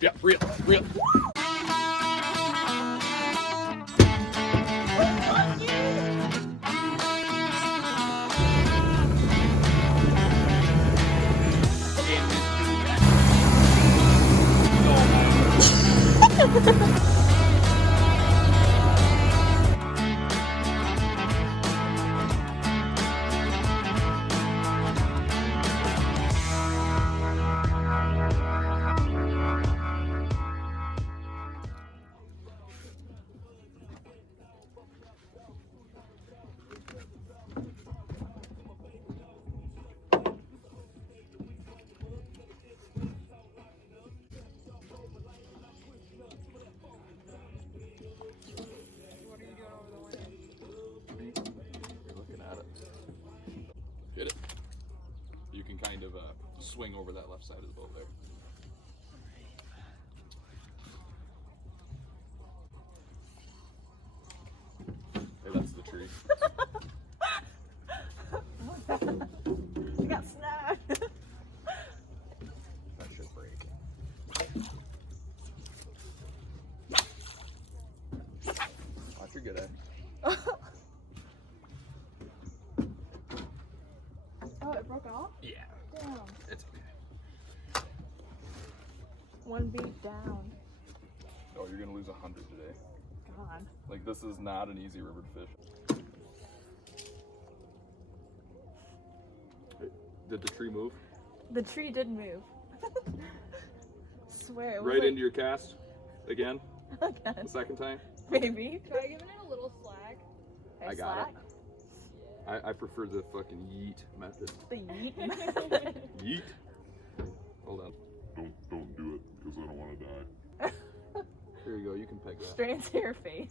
Yeah, reel, reel. Get it. You can kind of swing over that left side of the boat there. Hey, that's the tree. I got snagged. That should break. Watch your good end. Oh, it broke off? Yeah. Damn. It's okay. One beat down. Oh, you're gonna lose 100 today. God. Like, this is not an easy river to fish. Did the tree move? The tree did move. Swear it was Right like, into your cast again? again. The second time? Maybe. Try giving it a little slack. Hey, I got slack. it. I prefer the fucking yeet method. The yeet method. Yeet. Hold on. Don't do it because I don't want to die. Here you go. You can peg that. Straight into your face.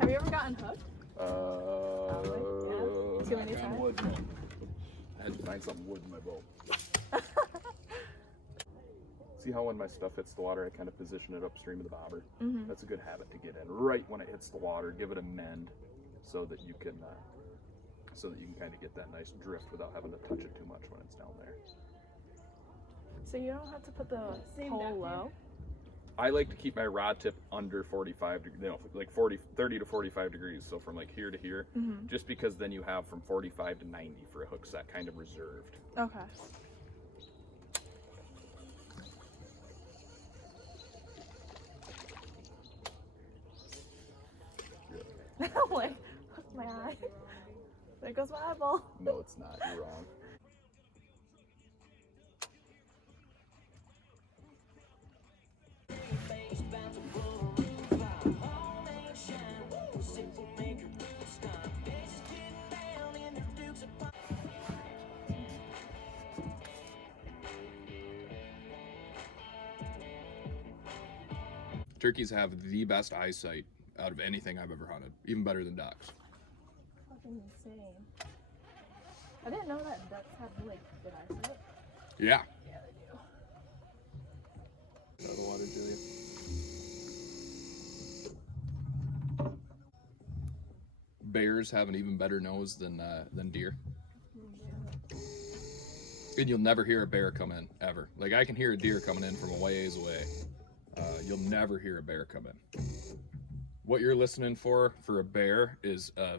Have you ever gotten hooked? Yeah. Too many times? Wood, man. I had to find some wood in my boat. See how when my stuff hits the water, I kind of position it upstream of the bobber? Mm-hmm. That's a good habit to get in. Right when it hits the water, give it a mend so that you can kind of get that nice drift without having to touch it too much when it's down there. So you don't have to put the pole low? I like to keep my rod tip under 45 degrees, like 30 to 45 degrees. So from like here to here, just because then you have from 45 to 90 for a hook set kind of reserved. Okay. Like, hook my eye. There goes my eyeball. No, it's not. You're wrong. Turkeys have the best eyesight out of anything I've ever hunted, even better than ducks. Fucking insane. I didn't know that ducks have really good eyesight. Yeah. Yeah, they do. Out of the water, Julia. Bears have an even better nose than deer. And you'll never hear a bear come in, ever. Like, I can hear a deer coming in from a ways away. You'll never hear a bear come in. What you're listening for a bear is a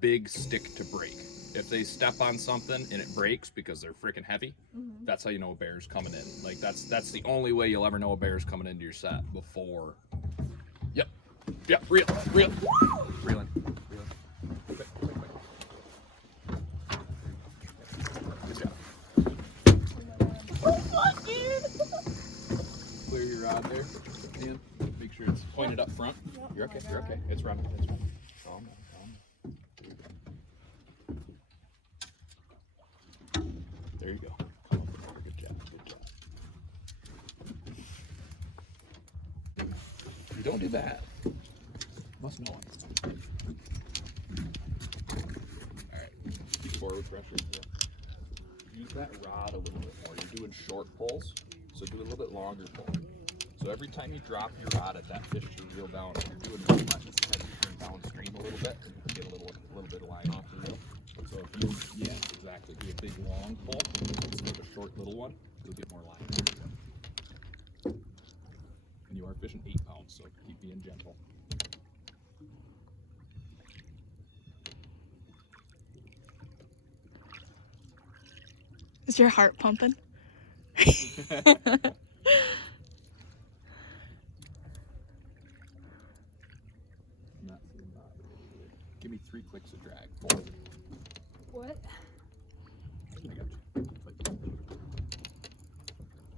big stick to break. If they step on something and it breaks because they're freaking heavy, that's how you know a bear's coming in. Like, that's the only way you'll ever know a bear's coming into your set before. Yep, reel. Reeling. Quick. Good job. Oh, fuck, dude! Clear your rod there, Ian. Make sure it's pointed up front. Yep. You're okay. Oh my You're God. okay. It's running. Calm down. There you go. Good job. You don't do that. Must know it. All right. Keep forward pressure. Yeah. Use that rod a little bit more. You're doing short pulls, so do a little bit longer pull. So every time you drop your rod at that fish to reel down, you're doing this much as you turn downstream a little bit, and you can get a little bit of line off the reel. So if you, exactly, do a big long pull instead of a short little one, you'll get more line off the reel. we're fishing 8 pounds, so keep being gentle. Is your heart pumping? Not seeing bobber. Give me 3 clicks of drag. 4. What? I got you.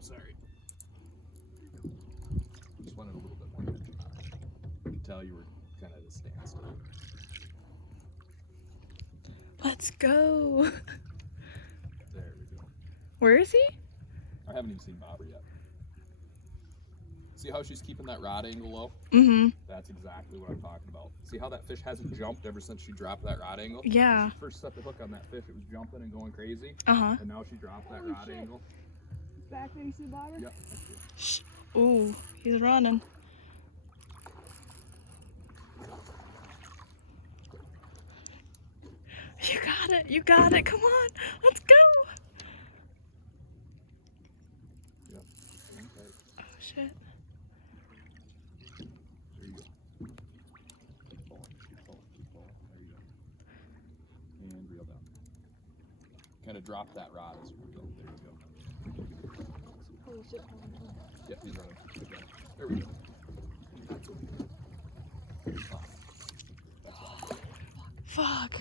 Sorry. Just wanted a little bit more tension on it. I could tell you were kind of at a standstill. Let's go. There we go. Where is he? I haven't even seen bobber yet. See how she's keeping that rod angle low? Mm-hmm. That's exactly what I'm talking about. See how that fish hasn't jumped ever since she dropped that rod angle? Yeah. When she first set the hook on that fish, it was jumping and going crazy. Uh-huh. And now she dropped that Holy rod shit. angle. Back there, you see the bobber? Yep, that's it. Shh. Ooh, he's running. You got it. You got it. Come on. Let's go. Yep. Okay. Oh, shit. There you go. Keep pulling, keep pulling, keep pulling. There you go. And reel down. Kind of drop that rod as we go. There you go. Holy shit. Yep, he's running. Good job. There we go. Fuck.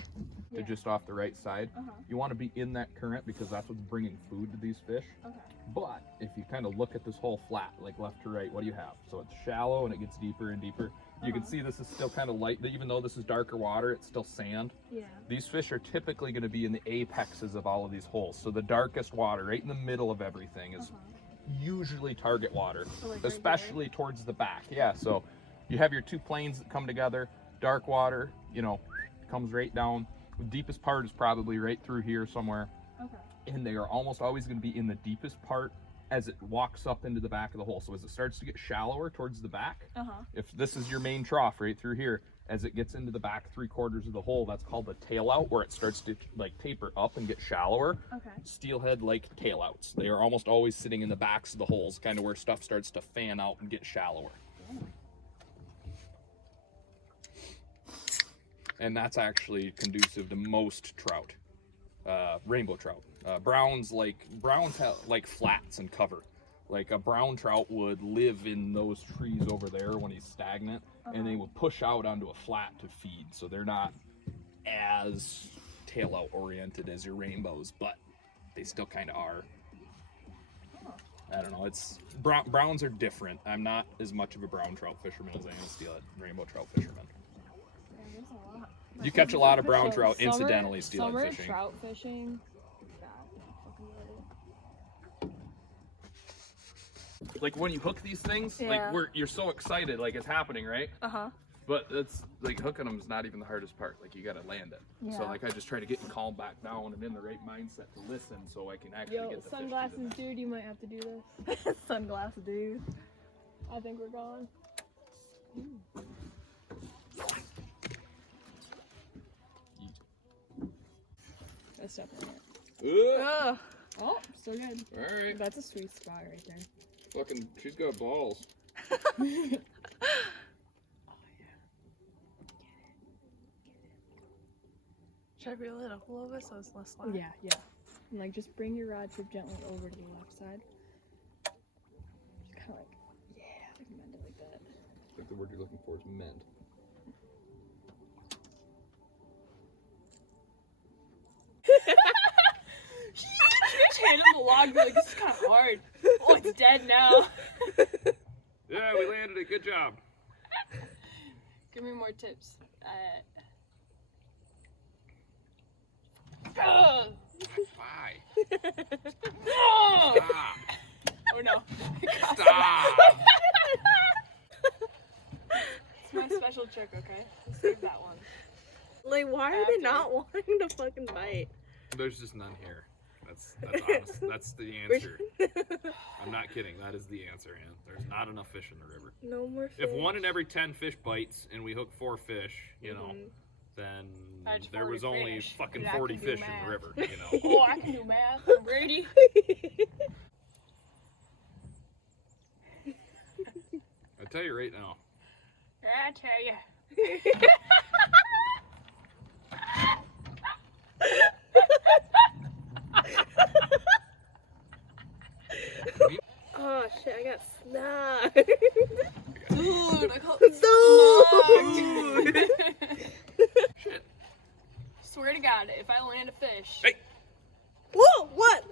They're just off the right side. You want to be in that current because that's what's bringing food to these fish. Okay. But if you kind of look at this whole flat, like left to right, what do you have? So it's shallow and it gets deeper and deeper. You can see this is still kind of light. Even though this is darker water, it's still sand. Yeah. These fish are typically going to be in the apexes of all of these holes. So the darkest water, right in the middle of everything, is usually target water, So, like, right especially towards the back. Yeah, so you have your 2 planes that come together. Dark water, you know, comes right down. The deepest part is probably right through here somewhere. Okay. And they are almost always going to be in the deepest part as it walks up into the back of the hole. So as it starts to get shallower towards the back, if this is your main trough right through here, as it gets into the back 3/4 of the hole, that's called the tail out, where it starts to like taper up and get shallower. Okay. Steelhead like tail outs. They are almost always sitting in the backs of the holes, kind of where stuff starts to fan out and get shallower. And that's actually conducive to most trout, rainbow trout. Browns have like flats and cover. Like a brown trout would live in those trees over there when he's stagnant, and they will push out onto a flat to feed. So they're not as tail out oriented as your rainbows, but they still kind of are. I don't know. It's browns are different. I'm not as much of a brown trout fisherman as I am a steelhead rainbow trout fisherman. There's a lot. You catch a lot of brown trout Summer- incidentally steelhead summer fishing. trout fishing. Like when you hook these things, Yeah. like you're so excited, like it's happening, right? Uh-huh. But it's like hooking them is not even the hardest part. Like you gotta land it. So Yeah. like I just try to get calm back down and in the right mindset to listen, so I can actually Yo, get the sunglasses, fish to the dude, you might have to do this. Sunglasses, dude. I think we're gone. That's definitely it. net. Ugh. Oh, still good. All right, That's a sweet spot right there. fucking, she's got balls. Should I reel it up a little bit so it's less slack? Yeah, yeah. And like, just bring your rod tip gently over to the left side. Just kind of like, yeah, like bend it like that. I think the word you're looking for is mend. Just hand him the log, be like, this is kind of hard. Oh, it's dead now. Yeah, we landed it. Good job. Give me more tips. Bye. Oh! Stop. Oh no. Stop. It's my special trick, okay? Save that one. Like, why are they not wanting to fucking bite? There's just none here. That's honest. That's the answer. I'm not kidding. That is the answer, Ann. There's not enough fish in the river. No more fish. If 1 in every 10 fish bites and we hook 4 fish, you know, then That's there was 40 only fish. fucking Dude, I 40 can do fish in math. the river, you know. Oh, I can do math. I'm Brady. tell you right now. I tell you. Oh shit, I got snagged. Dude, I call Dude. Shit. Swear to God, if I land a fish. Hey. Whoa, what?